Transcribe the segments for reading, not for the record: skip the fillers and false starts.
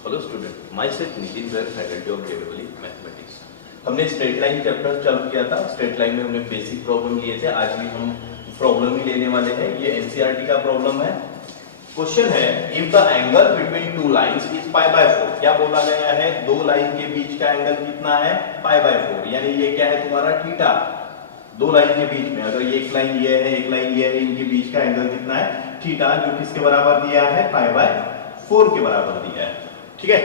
Hello student, my self Nitin sir, faculty of JEE mathematics. हमने straight line chapter चालू किया था। स्ट्रेट लाइन में हमने बेसिक प्रॉब्लम लिए थे। आज भी हम प्रॉब्लम ही लेने वाले हैं। ये एनसीईआरटी का प्रॉब्लम है। क्वेश्चन है, if the angle between two lines is pi by 4। क्या बोला गया है? दो लाइन के बीच का एंगल कितना है? Pi by 4। यानी ये क्या है तुम्हारा? थीटा। दो लाइन के बीच में, अगर एक लाइन ये है, एक लाइन ये है, इनके बीच का एंगल कितना है? थीटा, जो किसके बराबर दिया है? पाई बाय 4 के बराबर दिया है। ठीक है।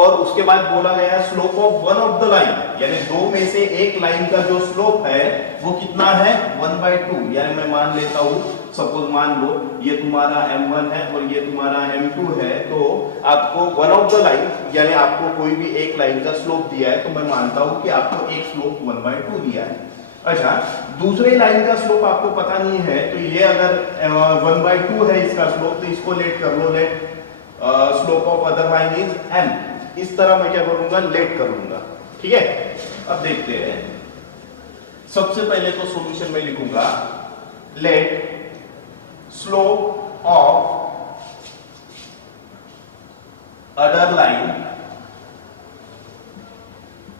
और उसके बाद बोला गया है slope of one of the line, यानी दो में से एक लाइन का जो स्लोप है वो कितना है? 1/2। यानी मैं मान लेता हूं, सपोज मान लो ये तुम्हारा m1 है और ये तुम्हारा m2 है, तो आपको वन ऑफ द लाइन यानी आपको कोई भी एक लाइन का स्लोप दिया है, तो मैं मानता हूं कि आपको एक स्लोप 1/2 दिया है। अच्छा, दूसरे लाइन का स्लोप आपको पता नहीं है, तो ये अगर 1/2 है इसका स्लोप, तो इसको लेट कर लो। Let slope of other line is m। इस तरह मैं क्या करूंगा? लेट कर लूंगा। ठीक है। अब देखते हैं। सबसे पहले तो सॉल्यूशन में लिखूंगा let slope of other line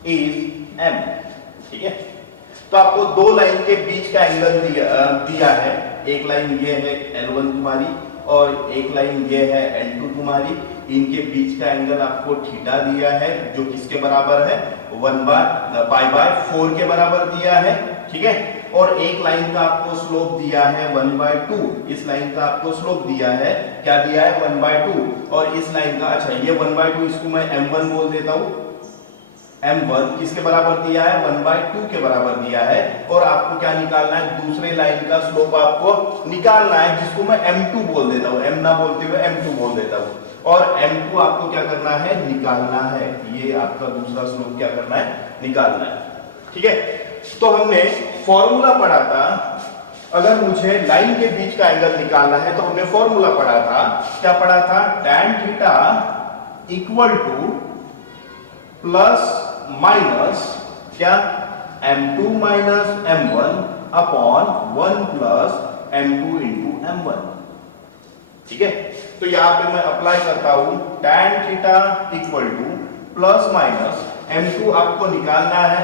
is m। ठीक है। तो आपको दो लाइन के बीच का एंगल दिया है। एक लाइन ये है L1 तुम्हारी और एक लाइन ये है L2 तुम्हारी। इनके बीच का एंगल आपको थीटा दिया है, जो किसके बराबर है? 1/4 के बराबर दिया है। ठीक है। और एक लाइन का आपको स्लोप दिया है 1/2। इस लाइन का आपको स्लोप दिया है, क्या दिया है? 1/2। और इस लाइन का, अच्छा ये 1/2, इसको मैं m1 बोल देता हूं। m1 किसके बराबर दिया है? 1/2 के बराबर दिया है। और आपको क्या निकालना है? दूसरे लाइन का स्लोप आपको निकालना है, जिसको मैं m2 बोल देता हूं। m ना बोलते हुए m2 बोल देता हूं। और m2 आपको क्या करना है? निकालना है। ये आपका दूसरा स्लोप क्या करना है? निकालना है। ठीक है। तो हमने फॉर्मूला पढ़ा था, अगर मुझे लाइन के बीच का एंगल निकालना है तो हमने फॉर्मूला पढ़ा था। क्या पढ़ा था? tan theta equal two plus minus क्या? m2 minus m1 upon 1 plus m2 into m1। ठीक है। तो यहां पे मैं अप्लाई करता हूं tan theta equal two plus minus m2 आपको निकालना है,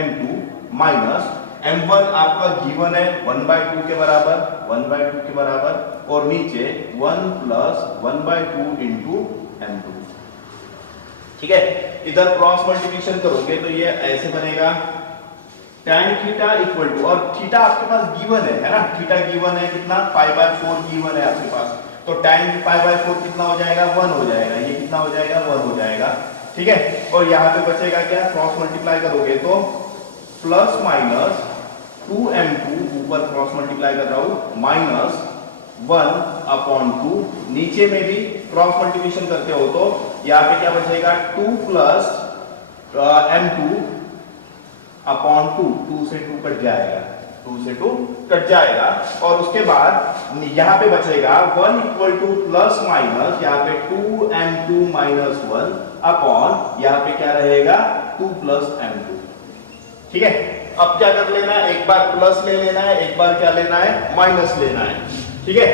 m2 माइनस m1 आपका गिवन है 1/2 के बराबर, 1/2 के बराबर, और नीचे 1 प्लस 1/2 इंटू m2। ठीक है। इधर क्रॉस मल्टीप्लिकेशन करोगे तो ये ऐसे बनेगा tan थीटा इक्वल टू, और थीटा आपके पास गिवन है ना? थीटा गिवन है कितना? π/4 गिवन है आपके पास। तो tan π/4 कितना हो जाएगा? 1 हो जाएगा। ये कितना हो जाएगा? 1 हो जाएगा। ठीक है। और यहां पे बचेगा क्या? क्रॉस मल्टीप्लाई करोगे तो प्लस माइनस 2m2, ऊपर क्रॉस मल्टीप्लाई कर रहा हूं, माइनस 1/2। नीचे में भी क्रॉस मल्टीप्लिकेशन करते हो तो यहां पे क्या बचेगा? 2 प्लस m2 अपॉन 2 से 2 कट जाएगा, 2 से 2 कट जाएगा। और उसके बाद यहां पे बचेगा 1 इक्वल टू प्लस माइनस, यहां पे 2m2 माइनस 1 अपॉन, यहां पे क्या रहेगा? 2 प्लस m2। ठीक है। अब क्या कर लेना है? एक बार प्लस ले लेना है, एक बार क्या लेना है? माइनस लेना है। ठीक है।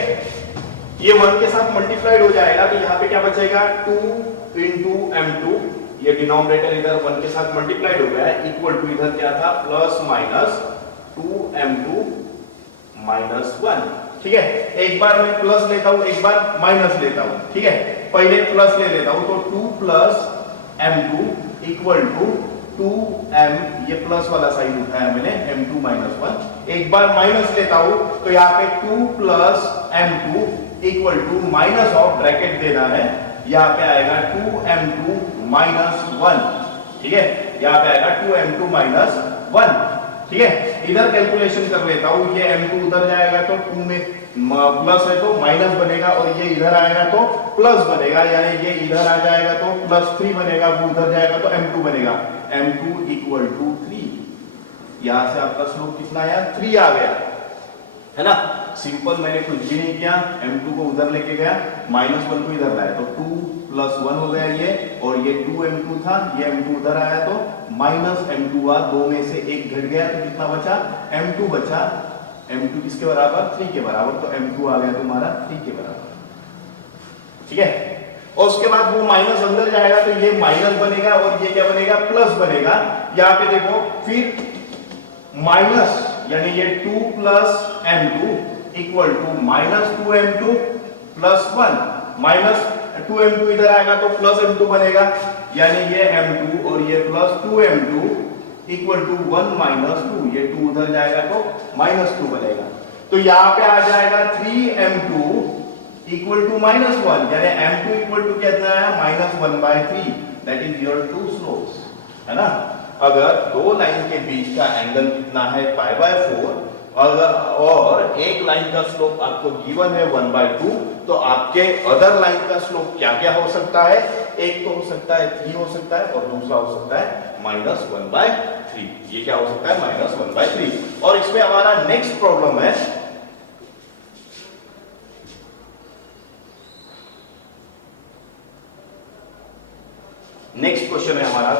ये 1 के साथ मल्टीप्लाइड हो जाएगा, तो यहां पे क्या बचेगा? 2 इंटू m2। ये डिनोमिनेटर इधर 1 के साथ मल्टीप्लाइड हो गया है, इक्वल टू इधर क्या था? Plus minus 2m2 minus 1। ठीक है। एक बार मैं प्लस लेता हूं, एक बार माइनस लेता हूं। ठीक है। पहले प्लस ले लेता हूं, तो 2 plus m2 equal to 2m, ये प्लस वाला साइन उठाया मैंने, m2 माइनस 1। एक बार माइनस लेता हूं, तो यहां पे 2 plus m2 equal to minus of, bracket देना है, यहां पे आएगा 2m2 माइनस 1। ठीक है। यहां पे आएगा 2m2 माइनस 1। ठीक है। इधर कैलकुलेशन कर लेता हूं, ये m2 उधर जाएगा तो 2 में प्लस है तो माइनस बनेगा, और ये इधर आएगा तो प्लस बनेगा, यानी ये इधर आ जाएगा तो प्लस 3 बनेगा, वो उधर जाएगा तो m2 बनेगा। m2 equal to 3। यहां से आपका स्लोप कितना आया? 3 आ गया, है ना? सिंपल, मैंने कुछ भी नहीं किया। m2 को उधर लेके गया, -1 को इधर लाया, तो 2 प्लस 1 हो गया ये, और ये 2m2 था, ये m2 उधर आया तो -m2 हुआ। 2 में से 1 घट गया तो कितना बचा? m2 बचा। m2 किसके बराबर? 3 के बराबर। तो m2 आ गया तुम्हारा 3 के बराबर। ठीक है। और उसके बाद वो माइनस अंदर जाएगा तो ये माइनस बनेगा और ये क्या बनेगा, प्लस बनेगा। यहाँ पे देखो फिर माइनस यानी ये 2 plus m2 equal to minus 2m2 plus 1, minus 2m2 इधर आएगा तो प्लस m2 बनेगा, यानी ये m2 और ये plus 2m2 equal to 1 minus 2, ये 2 उधर जाएगा तो माइनस 2 बनेगा। तो यहाँ पे आ जाएगा 3m2 इक्वल टू माइनस 1, यानी m2 इक्वल टू कितना है, minus 1/3, that is your two slopes, है ना। अगर दो लाइन के बीच का एंगल कितना है, π/4, और एक लाइन का स्लोप आपको गिवन है 1/2, तो आपके अदर लाइन का स्लोप क्या क्या हो सकता है, एक तो हो सकता है 3 हो सकता है और दूसरा हो सकता है -1/3। ये क्या हो सकता है, -1/3। और इसमें हमारा नेक्स्ट प्रॉब्लम है, नेक्स्ट क्वेश्चन है हमारा,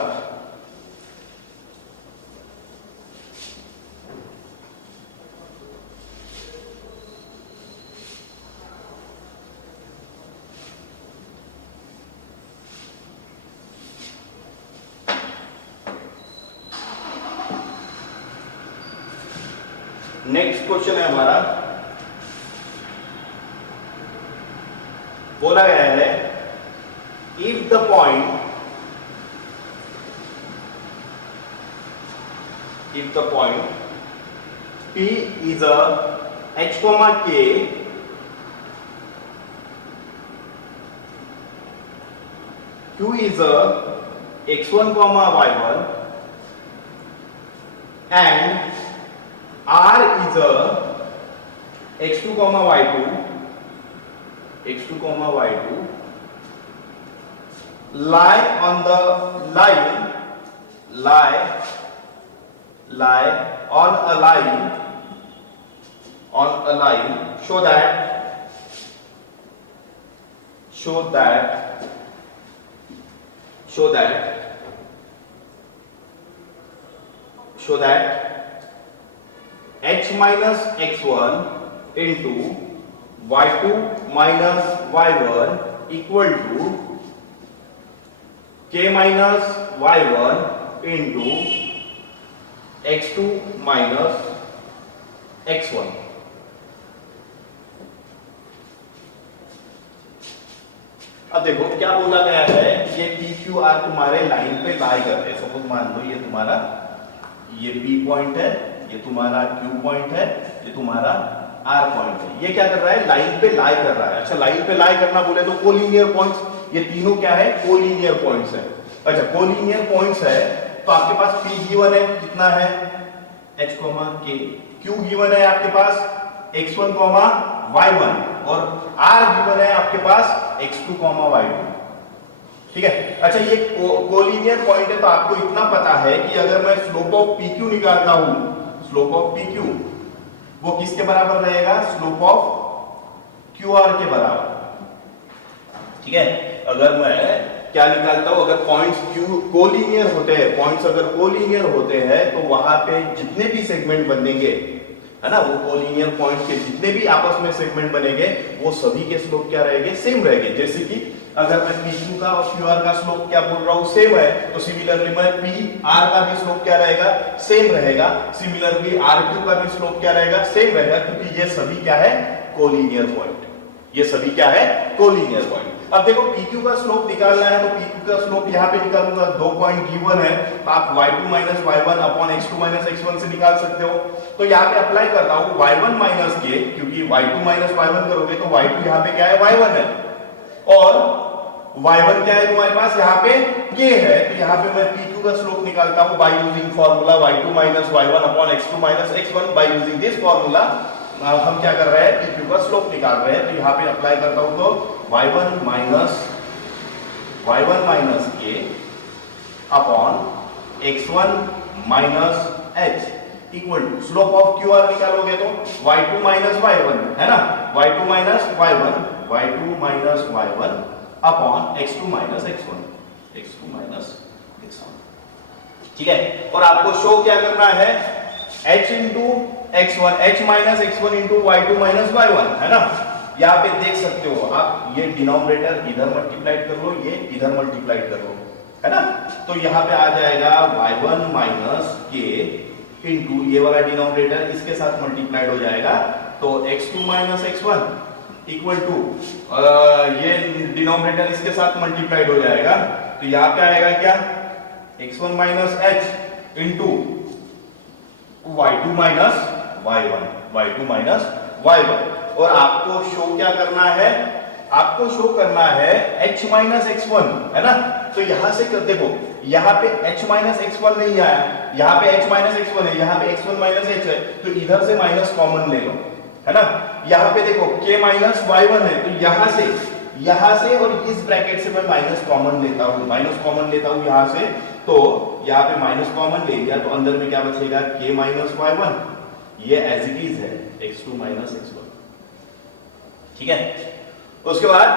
नेक्स्ट क्वेश्चन है हमारा, बोला गया है if the point P is a h comma k Q is a x1 comma y1 and R is a x2 comma y2 lie on the line show that h minus x1 into y2 minus y1 equal to k minus y1 into x2 minus x1। अब देखो क्या बोला गया है, ये PQR तुम्हारे line पे लाई करते हैं। सपोज मान लो ये तुम्हारा ये P पॉइंट है, ये तुम्हारा Q पॉइंट है, ये तुम्हारा R पॉइंट है। ये क्या कर रहा है, लाइन पे लाई कर रहा है। अच्छा, लाइन पे लाई करना बोले तो कोलिनियर पॉइंट्स, ये तीनों क्या है, कोलिनियर पॉइंट्स है। अच्छा, कोलिनियर पॉइंट्स है तो आपके पास P गिवन है, कितना है, h, k। Q गिवन है आपके पास x1, y1 और R गिवन है आपके पास x2, y2। ठीक है। अच्छा, ये कोलिनियर पॉइंट है तो आपको इतना पता है कि अगर मैं स्लोप ऑफ PQ निकालता हूं, स्लोप ऑफ PQ वो किसके बराबर रहेगा, स्लोप ऑफ QR के बराबर। ठीक है। अगर मैं क्या निकालता हूं, अगर पॉइंट्स कोलिनियर होते हैं, पॉइंट्स अगर कोलिनियर होते हैं तो वहां पे जितने भी सेगमेंट बनेंगे, है ना, वो कोलिनियर पॉइंट्स के जितने भी आपस में सेगमेंट बनेंगे वो सभी के स्लोप क्या रहेंगे, सेम रहेंगे। जैसे कि अगर मैं PQ का और QR का स्लोप क्या बोल रहा हूं, सेम है, तो सिमिलरली मैं PR का भी स्लोप क्या रहेगा, सेम रहेगा। सिमिलरली RQ का भी स्लोप क्या रहेगा, सेम रहेगा, क्योंकि ये सभी क्या है, कोलिनियर पॉइंट। ये सभी क्या है, कोलिनियर पॉइंट। अब देखो PQ का स्लोप निकालना है तो PQ का स्लोप यहाँ पे निकालूंगा, 2 पॉइंट गिवन है तो आप y2 minus y1 upon x2 minus x1 से निकाल सकते हो। तो यहाँ पे अप्लाई करता हूँ y1 माइनस k, क्योंकि y2 माइनस y1 करोगे तो y2 यहाँ पे क्या है, y1 है, और y1 क्या है तुम्हारे पास, यहाँ पे k है। तो यहाँ पे मैं PQ का स्लोप निकालता हूँ by using formula y2 minus y1 upon x2 minus x1। By using this formula हम क्या कर रहे हैं, PQ का स्लोप निकाल रहे हैं। तो यहाँ पे अप्लाई करता हूँ तो y1 minus k upon x1 minus h equal to slope of QR निकालोगे तो y2 माइनस y1, है ना, y2 minus y1 upon x2 minus x1। ठीक है। और आपको शो क्या करना है, h into x1, h minus x1 into y2 minus y1, है ना। यहाँ पे देख सकते हो आप, ये डिनोमिनेटर इधर मल्टीप्लाइड कर लो, ये इधर मल्टीप्लाइड कर लो, है ना। तो यहाँ पे आ जाएगा y1 माइनस के इंटू ये वाला डिनोमिनेटर इसके साथ मल्टीप्लाइड हो जाएगा, तो x2 minus x1 equal to ये डिनोमिनेटर इसके साथ मल्टीप्लाइड हो जाएगा, तो यहाँ पे आएगा क्या, x1 minus h into y2 minus y1, y2 minus y1। और आपको शो क्या करना है, आपको शो करना है h माइनस x1, है ना। तो यहां से कर देखो, यहाँ पे h माइनस x1 नहीं आया, यहाँ पे h माइनस x1 है, यहाँ पे x1 माइनस h है, तो इधर से माइनस कॉमन ले लो, है ना। यहाँ पे देखो k माइनस y1 है, तो यहाँ से और इस ब्रैकेट से मैं माइनस कॉमन लेता हूँ, माइनस कॉमन लेता हूँ यहाँ से, तो यहाँ पे माइनस कॉमन ले लिया, तो अंदर में क्या बचेगा, k माइनस y1, ये एज इट इज है x2 माइनस x1, ठीक है। उसके बाद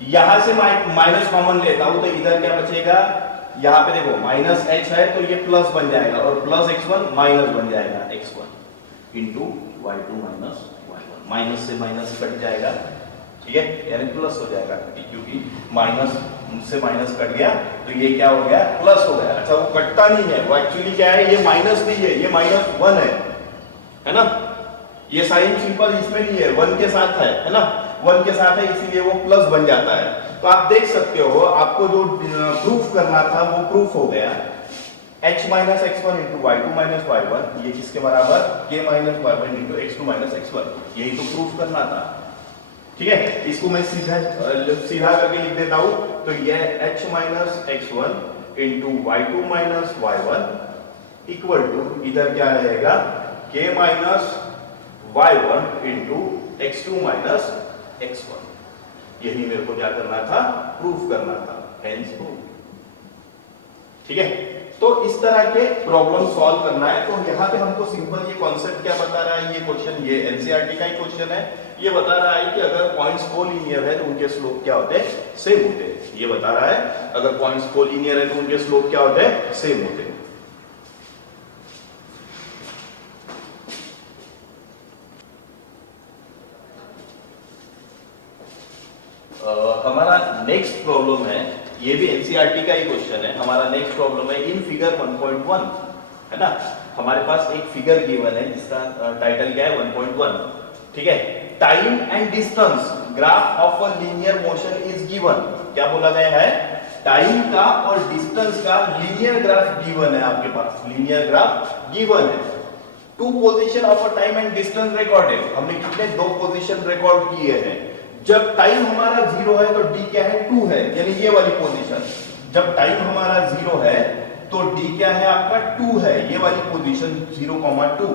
यहां से माइनस कॉमन लेता हूं, तो इधर क्या बचेगा, यहां पे देखो माइनस h है, तो ये प्लस बन जाएगा, और प्लस x1 माइनस बन जाएगा x1 into y2 minus y1, minus से माइनस कट जाएगा, ठीक है, यानी प्लस हो जाएगा, क्योंकि माइनस से माइनस कट गया, तो ये क्या हो गया, प्लस हो गया। अच्छा, वो कटता नहीं है, वो एक्चुअली क्या है, ये माइनस नहीं है, ये माइनस 1 है ना। ये साइन सिंपल इसमें नहीं है, 1 के साथ है ना, 1 के साथ है, इसीलिए वो प्लस बन जाता है। तो आप देख सकते हो, आपको जो प्रूफ करना था वो प्रूफ हो गया, h minus x1 into y2 minus y1, ये किसके बराबर, k minus y1 into x2 minus x1, यही तो प्रूफ करना था, ठीक है। इसको मैं सीधा करके लिख देता हूं, तो ये h minus x1 into y2 minus y1 equal to, इधर क्या रहेगा, k minus y1 into x2 minus x1, यही मेरे को क्या करना था, प्रूफ करना था, हेंस प्रूफ, ठीक है। तो इस तरह के प्रॉब्लम सॉल्व करना है। तो यहाँ पे हमको सिंपल ये कॉन्सेप्ट क्या बता रहा है, ये क्वेश्चन, ये एनसीईआरटी का ही क्वेश्चन है, ये बता रहा है कि अगर पॉइंट्स कोलिनियर है तो उनके स्लोप क्या होते हैं, सेम होते हैं। ये बता रहा है अगर पॉइंट्स कोलिनियर है तो उनके स्लोप क्या होते हैं, सेम होते हैं। हमारा नेक्स्ट प्रॉब्लम है, ये भी एनसीईआरटी का ही क्वेश्चन है। हमारा नेक्स्ट प्रॉब्लम है इन फिगर 1.1, है ना। हमारे पास एक फिगर गिवन है जिसका टाइटल क्या है, 1.1, ठीक है। Time and distance graph of a linear motion is given. क्या बोला गया है, टाइम का और डिस्टेंस का लीनियर ग्राफ गिवन है, आपके पास लीनियर ग्राफ गिवन है। Two position of a time and distance recorded, हमने कितने, 2 पोजीशन रिकॉर्ड किए हैं। जब टाइम हमारा 0 है तो d क्या है, 2 है, यानी ये वाली पोजीशन। जब टाइम हमारा 0 है तो d क्या है आपका, 2 है, ये वाली पोजीशन 0,2,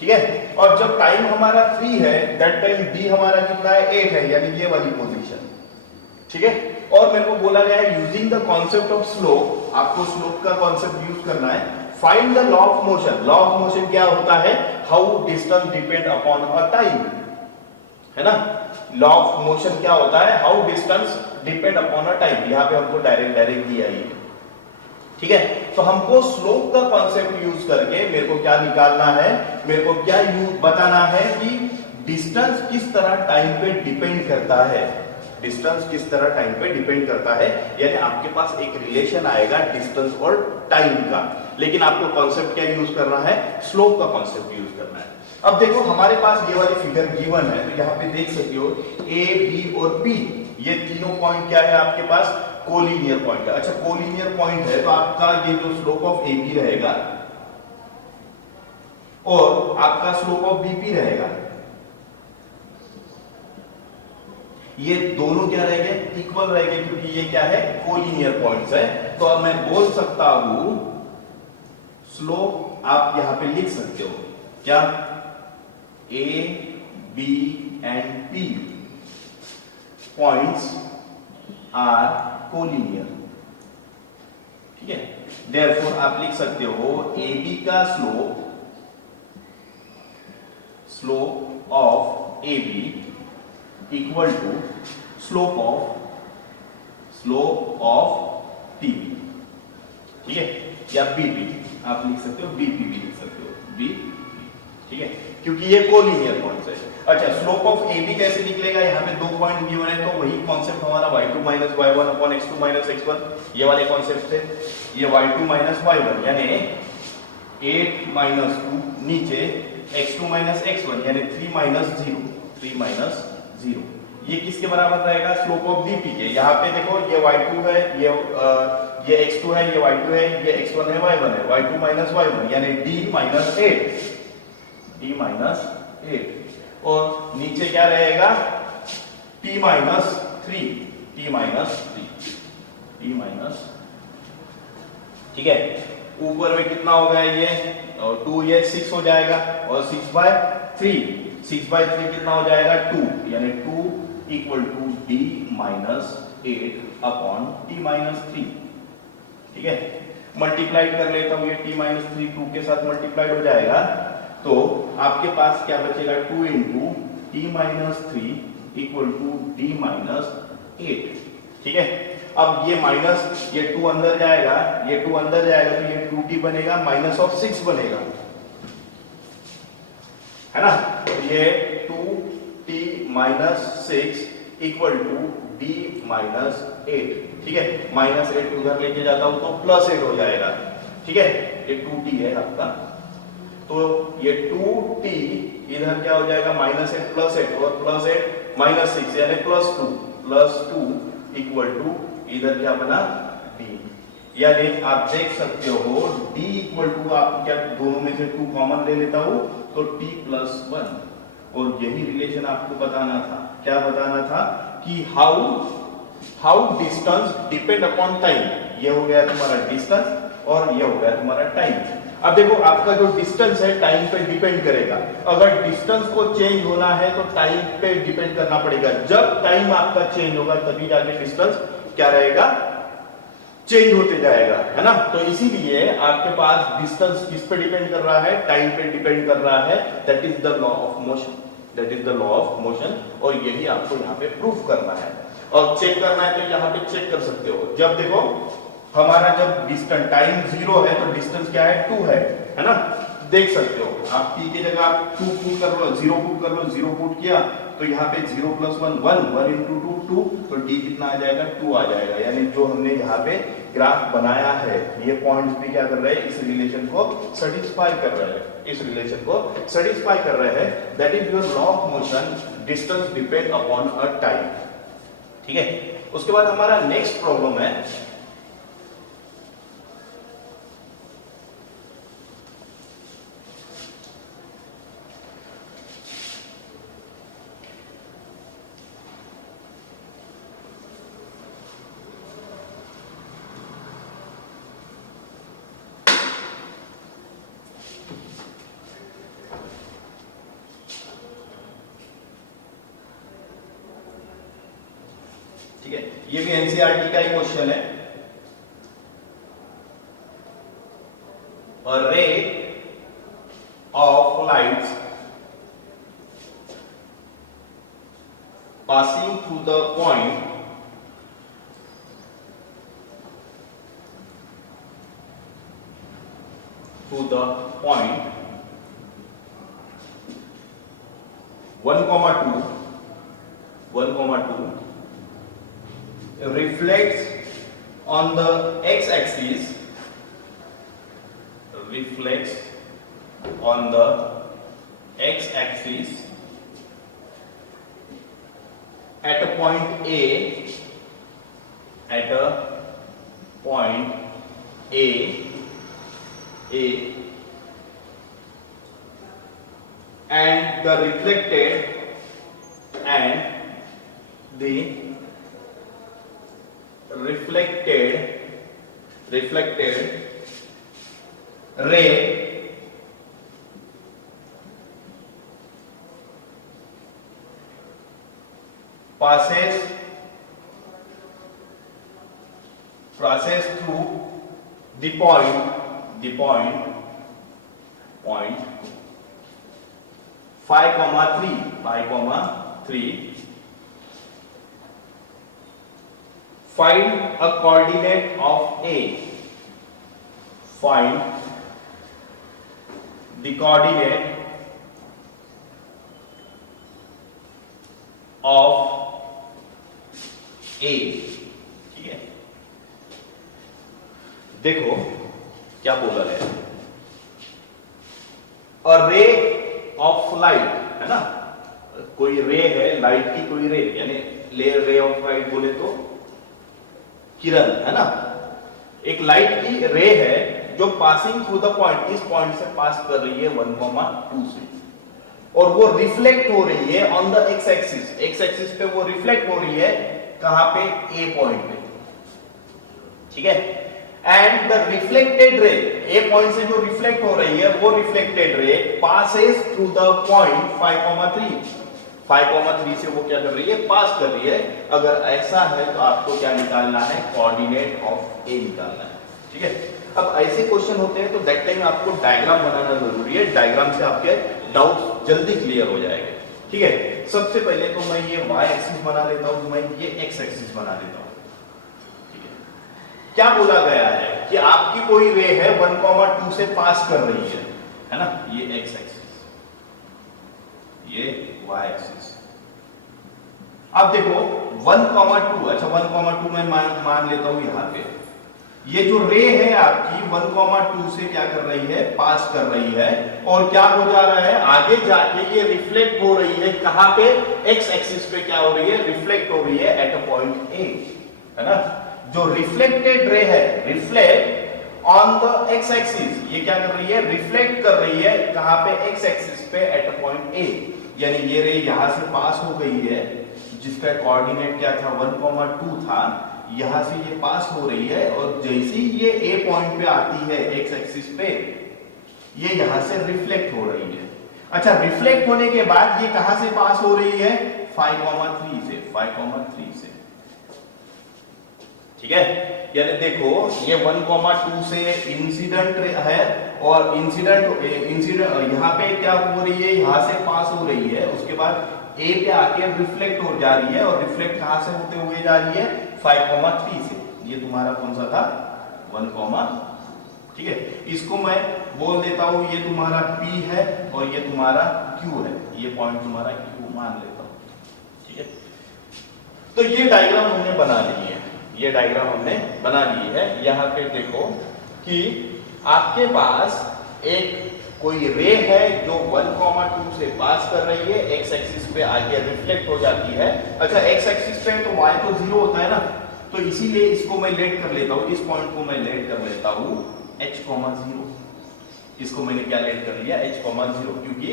ठीक है। और जब टाइम हमारा 3 है, दैट टाइम d हमारा कितना है, 8 है, यानी ये वाली पोजीशन, ठीक है। और मेरे को बोला गया है using the concept of slope, आपको स्लोप का कॉन्सेप्ट यूज करना है। Find the law of motion. Law of motion क्या होता है, how distance depend upon a time, है ना। लॉ ऑफ मोशन क्या होता है, how distance depend upon a time. यहां पे हमको डायरेक्ट दिया ही, ठीक है। तो हमको स्लोप का कॉन्सेप्ट यूज करके मेरे को क्या निकालना है, मेरे को क्या बताना है कि डिस्टेंस किस तरह टाइम पे डिपेंड करता है, डिस्टेंस किस तरह टाइम पे डिपेंड करता है। यानी आपके पास एक रिलेशन आएगा डिस्टेंस और टाइम का, लेकिन आपको कॉन्सेप्ट क्या यूज करना है, स्लोप का कॉन्सेप्ट यूज करना है। अब देखो हमारे पास ये वाली फिगर गिवन है, तो यहाँ पे देख सकते हो ए, बी और पी, ये तीनों पॉइंट क्या है आपके पास, कोलिनियर पॉइंट है। अच्छा, कोलिनियर पॉइंट है तो आपका ये जो स्लोप ऑफ ए बी रहेगा और आपका स्लोप ऑफ बी पी रहेगा, ये दोनों क्या रहेंगे, इक्वल रहेंगे, क्योंकि ये क्या है, कोलिनियर पॉइंट्स है। तो अब मैं बोल सकता हूं स्लोप, आप यहां पे लिख सकते हो क्या, A, B and P points are collinear, ठीक है। Therefore आप लिख सकते हो AB का slope of AB equal to slope of PB, ठीक है, या BP आप लिख सकते हो, BP भी लिख सकते हो, BP, ठीक है। क्योंकि ये कोलिनियर पॉइंट्स है। अच्छा, स्लोप ऑफ ए बी कैसे निकलेगा? यहाँ पे 2 पॉइंट गिवन है, तो वही कॉन्सेप्ट हमारा y2 minus y1 upon x2 minus x1, ये वाले कॉन्सेप्ट थे। ये y2 माइनस y1 यानी 8 माइनस 2, नीचे x2 माइनस x1 यानी 3 माइनस 0, 3 माइनस 0, ये किसके बराबर रहेगा? स्लोप ऑफ dp के। यहाँ पे देखो ये y2 है, ये x2 है, ये y2 है, ये x1 है, y1 है, y2 माइनस y1 यानी d माइनस 8, d माइनस 8, और नीचे क्या रहेगा? t minus 3, t minus 3, t minus, ठीक है। ऊपर में कितना होगा ये? और 2 ये 6 हो जाएगा, और 6/3, 6/3 कितना हो जाएगा? 2, यानी 2 equal to d minus 8 upon t minus 3, ठीक है। मल्टीप्लाइड कर लेता हूं, ये t माइनस 3 2 के साथ मल्टीप्लाइड हो जाएगा, तो आपके पास क्या बचेगा? 2 into t minus 3 equal to d minus 8, ठीक है। अब ये माइनस, ये 2 अंदर जाएगा, ये 2 अंदर जाएगा, तो ये 2t बनेगा, माइनस ऑफ 6 बनेगा, है ना। तो ये 2t minus 6 equal to d minus 8, ठीक है। माइनस 8 उधर लेके जाता हूं तो प्लस 8 हो जाएगा, ठीक है। ये 2t है आपका, तो ये 2t इधर क्या हो जाएगा? माइनस 8 प्लस 8, और प्लस 8 माइनस 6 यानी प्लस 2 इक्वल टू इधर क्या बना? d, यानी आप देख सकते हो d इक्वल टू, आप क्या दोनों में से 2 कॉमन ले लेता हूं तो t प्लस 1, और यही रिलेशन आपको बताना था। क्या बताना था? कि how distance depend upon time. ये हो गया तुम्हारा डिस्टेंस, और ये हो गया तुम्हारा टाइम। अब देखो, आपका जो डिस्टेंस है टाइम पे डिपेंड करेगा। अगर डिस्टेंस को चेंज होना है तो टाइम पे डिपेंड करना पड़ेगा। जब टाइम आपका चेंज होगा तभी जाके डिस्टेंस क्या रहेगा? चेंज होते जाएगा, है ना। तो इसीलिए आपके पास डिस्टेंस किस पे डिपेंड कर रहा है? टाइम पे डिपेंड कर रहा है। That is the law of motion, that is the law of motion, और यही आपको यहाँ पे प्रूफ करना है। और चेक करना है तो यहाँ पे चेक कर सकते हो। जब देखो हमारा जब डिस्टेंस टाइम 0 है तो डिस्टेंस क्या है? 2 है ना। देख सकते हो आप t की जगह आप 2 पुट कर लो, 0 पुट कर लो, 0 पुट किया तो यहाँ पे 0 प्लस 1 1, 1 इंटू 2 2, तो d कितना आ जाएगा? 2 आ जाएगा। यानी जो हमने यहाँ पे ग्राफ बनाया है, ये पॉइंट्स भी क्या कर रहे हैं? इस रिलेशन को सेटिस्फाई कर रहे हैं, इस रिलेशन को सेटिस्फाई कर रहे हैं। That is your law of motion, distance depend upon a time, ठीक है। उसके बाद हमारा नेक्स्ट प्रॉब्लम है ठीक है। ये भी एनसीईआरटी का ही क्वेश्चन है। A ray of light passing through the point to the point 1,2 reflects on the x-axis, reflects on the x-axis at a point A, at a point A, and the reflected ray passes through the point 5,3. Find a coordinate of A. Find the coordinate of A. ठीक है, देखो क्या बोला है, अ ray of light, है ना, कोई रे है लाइट की, कोई रे यानी रे ऑफ लाइट बोले तो किरण, है ना, एक लाइट की रे है जो पासिंग थ्रू द पॉइंट, इस पॉइंट से पास कर रही है 1,2 से, और वो रिफ्लेक्ट हो रही है on the x axis, x axis पे वो रिफ्लेक्ट हो रही है, कहां पे, ए पॉइंट पे। ठीक है, and the reflected ray, A point से जो रिफ्लेक्ट हो रही है वो reflected ray passes through the point 5,3, 5,3 से वो क्या कर रही है, पास कर रही है। अगर ऐसा है तो आपको क्या निकालना है, कोऑर्डिनेट ऑफ ए निकालना है। ठीक है, अब ऐसे क्वेश्चन होते हैं तो दैट टाइम आपको डायग्राम बनाना जरूरी है, डायग्राम से आपके डाउट जल्दी क्लियर हो जाएंगे। ठीक है, सबसे पहले तो मैं ये y एक्सिस बना लेता हूं, मैं ये x एक्सिस बना लेता हूं। ठीक है, क्या बोला गया है कि आपकी कोई रे है 1,2 से पास कर रही है ना, ये x एक्सिस, ये y एक्सिस। अब देखो 1,2, अच्छा 1,2 मैं मान लेता हूं यहां पे, ये जो रे है आपकी 1,2 से क्या कर रही है, पास कर रही है, और क्या हो जा रहा है, आगे जाके ये रिफ्लेक्ट हो रही है, कहां पे, एक्स एक्सिस पे क्या हो रही है, रिफ्लेक्ट हो रही है एट अ पॉइंट ए, है ना। जो रिफ्लेक्टेड रे है, reflect on the x axis, ये क्या कर रही है, रिफ्लेक्ट कर रही है कहां पे, एक्स एक्सिस पे एट अ पॉइंट ए, यानी ये रे यहां से पास हो गई है, जिसका कोऑर्डिनेट क्या था, 1,2 था, यहां से ये पास हो रही है, और जैसे ही ये ए पॉइंट पे आती है एक्स एक्सिस पे, ये यहां से रिफ्लेक्ट हो रही है। अच्छा, रिफ्लेक्ट होने के बाद ये कहां से पास हो रही है, 5,3 से, 5,3 से। ठीक है, यानी देखो ये 1,2 से इंसिडेंट है, और इंसिडेंट यहां पे क्या हो रही है, यहां से पास हो रही है, उसके बाद ए पे आके रिफ्लेक्ट हो जा रही है, और रिफ्लेक्ट कहां से होते हुए जा रही है, 5,3 से। ये तुम्हारा कौन सा था, 1, ठीक है, इसको मैं बोल देता हूं ये तुम्हारा P है और ये तुम्हारा Q है, ये पॉइंट तुम्हारा Q मान लेता हूं। ठीक है, तो ये डायग्राम हमने बना ली है, ये डायग्राम हमने बना ली है। यहां पे देखो कि आपके पास एक कोई रे है जो 1,2 से पास कर रही है, एक्स एक्सिस पे आगे रिफ्लेक्ट हो जाती है। अच्छा, एक्स एक्सिस पे तो y तो 0 होता है ना, तो इसीलिए इसको मैं लेट कर लेता हूं, इस पॉइंट को मैं लेट कर लेता हूं h,0। इसको मैंने क्या लेट कर लिया, h,0, क्योंकि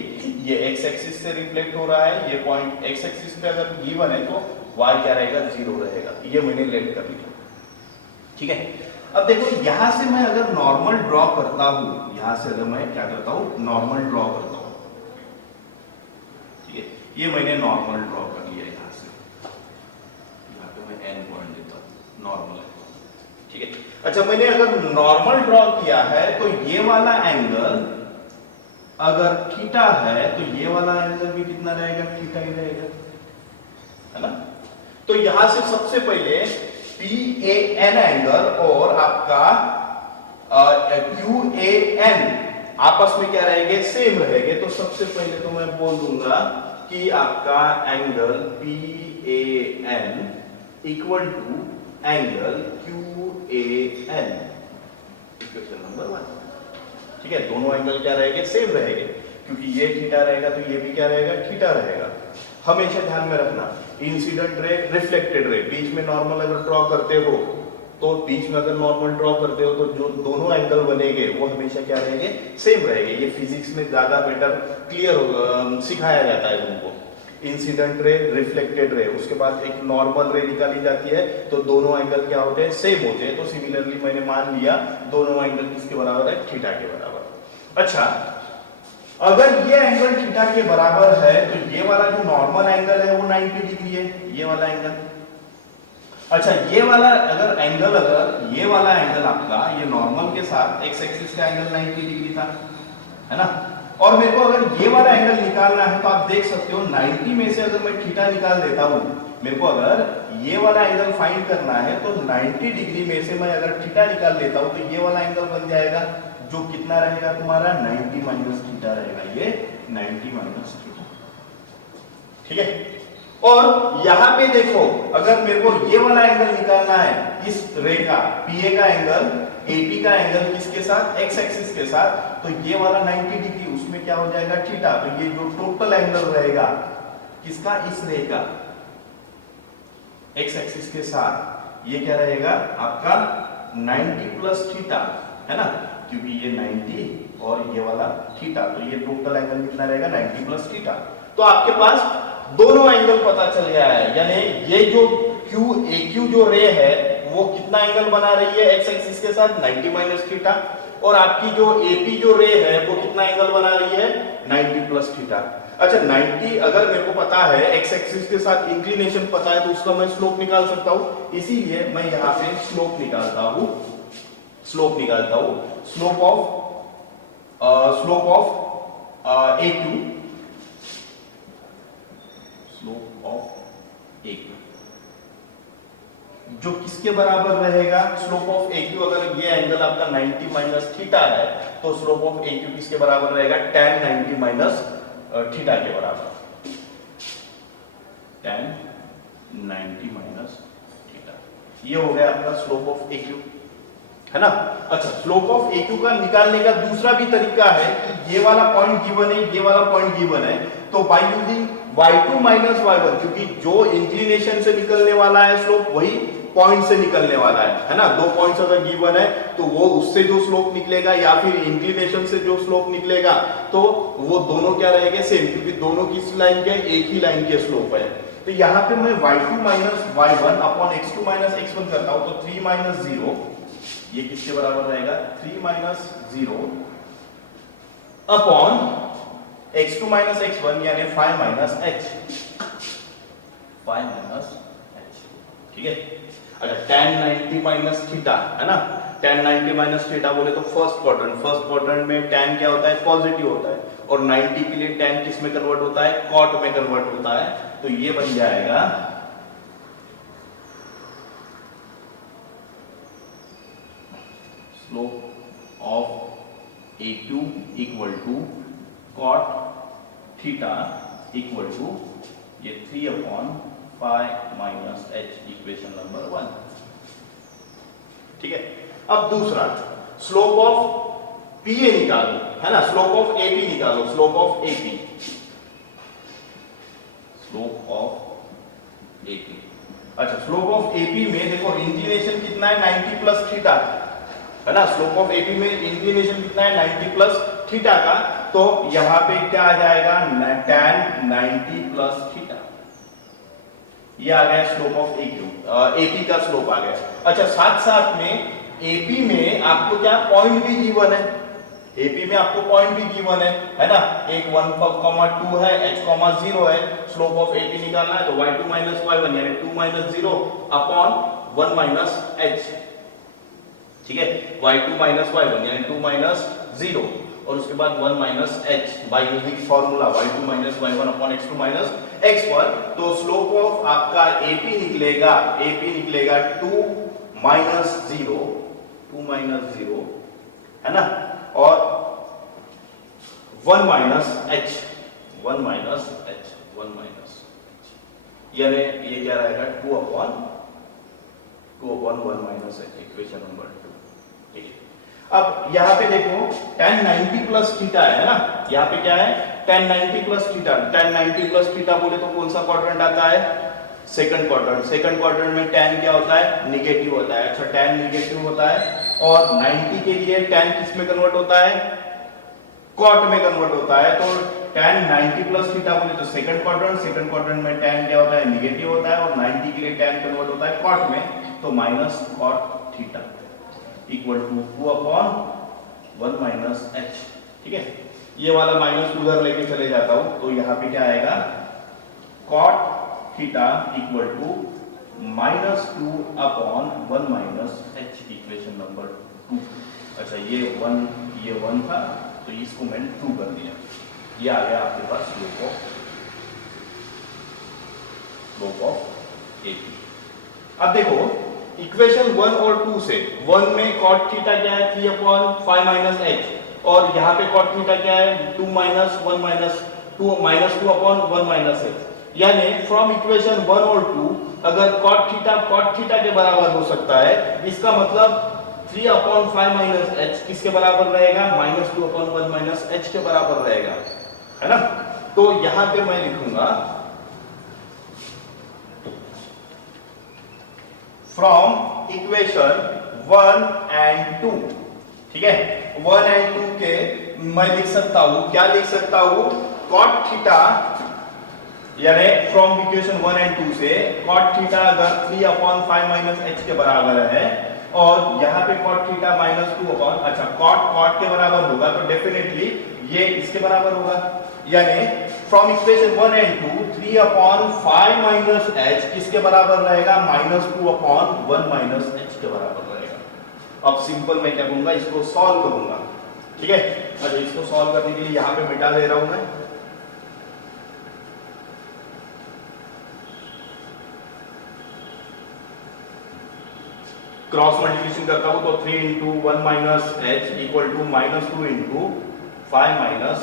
ये एक्स एक्सिस से रिफ्लेक्ट हो रहा है, ये पॉइंट एक्स एक्सिस पे अगर गिवन है तो y क्या रहेगा, 0 रहेगा, ये मैंने लेट कर लिया। ठीक है, अब देखो यहां से मैं अगर नॉर्मल ड्रॉ करता हूं, यहां से अगर मैं क्या करता हूं, नॉर्मल ड्रॉ करता हूं। ठीक है, ये मैंने नॉर्मल ड्रॉ कर लिया, यहां से यहां पे मैं n पॉइंट देता हूं, नॉर्मल है। ठीक है, अच्छा मैंने अगर नॉर्मल ड्रॉ किया है तो ये वाला एंगल अगर थीटा है तो ये वाला एंगल भी कितना रहेगा, थीटा ही रहेगा, है ना। तो यहां से सबसे पहले PAN एंगल और आपका QAN आपस में क्या रहेंगे, सेम रहेंगे। तो सबसे पहले तो मैं बोल दूंगा कि आपका angle PAN equal to angle QAN, equation number 1। ठीक है, दोनों एंगल क्या रहेंगे, सेम रहेंगे, क्योंकि ये थीटा रहेगा तो ये भी क्या रहेगा, थीटा रहेगा। हमेशा ध्यान में रखना, इंसिडेंट रे, रिफ्लेक्टेड रे, बीच में नॉर्मल अगर ड्रॉ करते हो तो बीच में अगर नॉर्मल ड्रॉ करते हो तो जो दोनों एंगल बनेंगे वो हमेशा क्या रहेंगे, सेम रहेंगे। ये फिजिक्स में ज्यादा बेटर क्लियर सिखाया जाता है तुमको। इंसिडेंट रे, रिफ्लेक्टेड रे, उसके बाद एक नॉर्मल रे निकाली जाती है, तो दोनों एंगल क्या होते हैं, सेम होते हैं। तो सिमिलरली मैंने मान लिया दोनों एंगल किसके बराबर है, थीटा के बराबर। अच्छा, अगर ये एंगल थीटा के बराबर है तो ये वाला जो नॉर्मल एंगल है वो 90 डिग्री है, ये वाला एंगल। अच्छा, ये वाला अगर ये वाला एंगल आपका ये नॉर्मल के साथ एक्स एक्सिस का एंगल 90 डिग्री था, है ना। और मेरे को अगर ये वाला एंगल निकालना है तो आप देख सकते हो 90 में से अगर मैं थीटा निकाल देता हूं, मेरे को अगर ये वाला एंगल फाइंड करना है तो 90 डिग्री में से मैं अगर थीटा निकाल लेता हूं तो ये वाला एंगल बन जाएगा, जो कितना रहेगा तुम्हारा, 90 माइनस थीटा रहेगा, ये 90 माइनस थीटा। ठीक है, और यहां पे देखो, अगर मेरे को ये वाला एंगल निकालना है, इस रे का पीए का एंगल, एपी का एंगल किसके साथ, एक्स एक्सिस के साथ, तो ये वाला 90 डिग्री, उसमें क्या हो जाएगा थीटा। तो ये जो टोटल एंगल रहेगा किसका, इस रे का एक्स एक्सिस के साथ, ये क्या रहेगा आपका 90 प्लस थीटा, है ना, क्योंकि ये 90 और ये वाला थीटा, तो ये टोटल एंगल कितना रहेगा 90 प्लस थीटा। तो आपके पास दोनों एंगल पता चल गया है, यानी ये जो क्यू AQ जो रे है वो कितना एंगल बना रही है एक्स एक्सिस के साथ 90 माइनस थीटा, और आपकी जो AP जो रे है वो कितना एंगल बना रही है 90 प्लस थीटा। अच्छा 90 अगर मेरे को पता है, एक्स एक्सिस के साथ इंक्लिनेशन पता है, तो उसका मैं स्लोप निकाल सकता हूं, इसीलिए मैं यहां पे स्लोप निकालता हूं, slope of AQ, slope of AQ जो किसके बराबर रहेगा, स्लोप ऑफ AQ, अगर ये एंगल आपका 90 माइनस थीटा है तो स्लोप ऑफ AQ किसके बराबर रहेगा, tan 90 माइनस थीटा के बराबर, tan 90 माइनस थीटा, ये हो गया आपका स्लोप ऑफ AQ, है ना। अच्छा स्लोप ऑफ AQ का निकालने का दूसरा भी तरीका है कि ये वाला पॉइंट गिवन है, ये वाला पॉइंट गिवन है, तो by using y2 minus y1, क्योंकि जो इंक्लिनेशन से निकलने वाला है स्लोप वही पॉइंट से निकलने वाला है ना, दो पॉइंट्स अगर गिवन है तो वो उससे जो स्लोप निकलेगा या फिर इंक्लिनेशन से जो स्लोप निकलेगा तो वो दोनों क्या रहेंगे सेम, क्योंकि दोनों किस लाइन के, एक ही लाइन के स्लोप है। तो यहाँ पे मैं y2 minus y1 upon x2 minus x1 करता हूं, तो 3 माइनस 0 ये किसके बराबर रहेगा, 3 minus 0 upon x2 minus x1 यानी 5 माइनस h, 5 माइनस h, ठीक है। अच्छा tan 90 माइनस थीटा, है ना, tan 90 माइनस थीटा बोले तो फर्स्ट क्वाड्रेंट में tan क्या होता है, पॉजिटिव होता है, और 90 के लिए tan किस में कन्वर्ट होता है, कॉट में कन्वर्ट होता है, तो ये बन जाएगा slope of AQ equal to cot theta equal to ये 3 upon 5 minus h, equation number 1, ठीक है। अब दूसरा स्लोप ऑफ PA निकालो, है ना, स्लोप ऑफ AP निकालो, slope of AP, slope of AP। अच्छा स्लोप ऑफ AP में देखो इंक्लिनेशन कितना है 90 प्लस थीटा, है ना, स्लोप ऑफ AP में इंक्लिनेशन कितना है 90 प्लस थीटा का, तो यहां पे क्या आ जाएगा tan 90 प्लस थीटा, ये आ गया स्लोप ऑफ AP का स्लोप आ गया। अच्छा साथ साथ में AP में आपको क्या पॉइंट भी गिवन है, AP में आपको पॉइंट भी गिवन है ना, एक 1,2 है, h, 0 है, स्लोप ऑफ AP निकालना है तो y2 माइनस y1 यानी 2 माइनस 0 अपॉन 1 माइनस h, ठीक है, y2 माइनस y1 यानी 2 माइनस 0 और उसके बाद 1 minus h by using formula y2 minus y1 upon x2 minus x1, तो स्लोप ऑफ आपका AP निकलेगा 2 माइनस 0, 2 माइनस 0, है ना, और 1 minus h, 1 minus h, 1 minus, यानी ये क्या रहेगा 2 upon 1 minus h, equation number 2, ठीक है। अब यहाँ पे देखो tan 90 प्लस थीटा है ना, यहाँ पे क्या है tan 90 plus theta, tan 90 plus theta बोले तो कौन सा क्वाड्रेंट आता है, सेकंड क्वाड्रेंट में tan क्या होता है, निगेटिव होता है। अच्छा tan निगेटिव होता है और 90 के लिए tan किस में कन्वर्ट होता है, कॉट में कन्वर्ट होता है, तो tan 90 प्लस थीटा बोले तो सेकंड क्वाड्रेंट में tan क्या होता है, निगेटिव होता है, और 90 के लिए tan कन्वर्ट होता है कॉट में, तो minus cot theta equal to 2 upon 1 minus h, ठीक है। ये वाला माइनस उधर लेके चले जाता हूं, तो यहाँ पे क्या आएगा cot theta equal to minus 2 upon 1 minus h, equation number 2। अच्छा ये 1 था तो इसको मैंने 2 कर दिया, ये आ गया आपके पास स्लोप ऑफ AP। अब देखो इक्वेशन 1 और 2 से 1 में cot थीटा क्या है 3 अपॉन 5 माइनस h, और यहाँ पे cot थीटा क्या है 2 minus 1 minus 2 upon 1 minus h, यानी फ्रॉम इक्वेशन 1 और 2 अगर cot थीटा के बराबर हो सकता है, इसका मतलब 3/5 माइनस h किसके बराबर रहेगा? -2/1 माइनस h के बराबर रहेगा, है ना? तो यहां पे मैं लिखूंगा फ्रॉम इक्वेशन 1 एंड 2, ठीक है? 1 एंड 2 के मैं लिख सकता हूं, क्या लिख सकता हूं? cot थीटा, यानी फ्रॉम इक्वेशन 1 एंड 2 से cot थीटा अगर 3/5 माइनस h के बराबर है और यहाँ पे cot थीटा -2 अच्छा cot के बराबर होगा तो डेफिनेटली ये इसके बराबर होगा, यानी from equation 1 and 2 3/5 minus h किसके बराबर रहेगा? -2/1 माइनस h के बराबर रहेगा। अब सिंपल मैं क्या करूंगा, इसको सॉल्व करूंगा, ठीक है? अच्छा, इसको सॉल्व करने के लिए यहां पे मिटा दे रहा हूं मैं, क्रॉस मल्टीप्लिकेशन करता हूं तो 3 into 1 minus h equal to -2 into 5 minus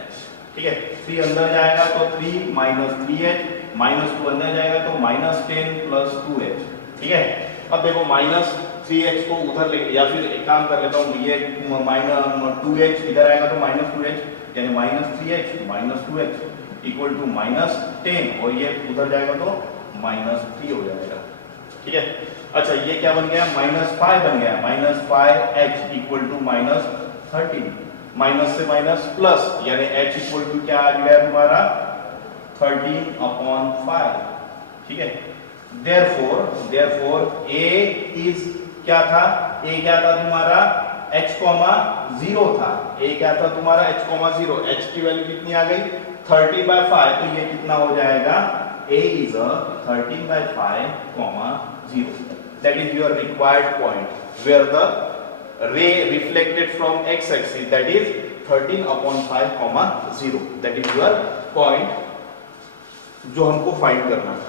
h, ठीक है? 3 अंदर जाएगा तो 3 माइनस 3h, -2 अंदर जाएगा तो -10 प्लस 2h, ठीक है? अब देखो -3h को उधर ले, या फिर एक काम कर लेता हूं, ये -2h इधर आएगा तो -2h, यानी -3h 2h इक्वल टू -10 और ये उधर जाएगा तो -3 हो जाएगा, ठीक है? अच्छा, ये क्या बन गया? -5 बन गया, -5h इक्वल टू -13, माइनस से माइनस प्लस, यानी h इक्वल टू क्या आ गया तुम्हारा? 13/5, ठीक है? therefore a is क्या था? a क्या था तुम्हारा? h, 0 था। a क्या था तुम्हारा? h, 0। h की वैल्यू कितनी आ गई? 13/5, तो ये कितना हो जाएगा? a is a 13/5, 0. That is your required point where the ray reflected from x-axis, that is 13/5, 0. That is your point जो हमको फाइंड करना है।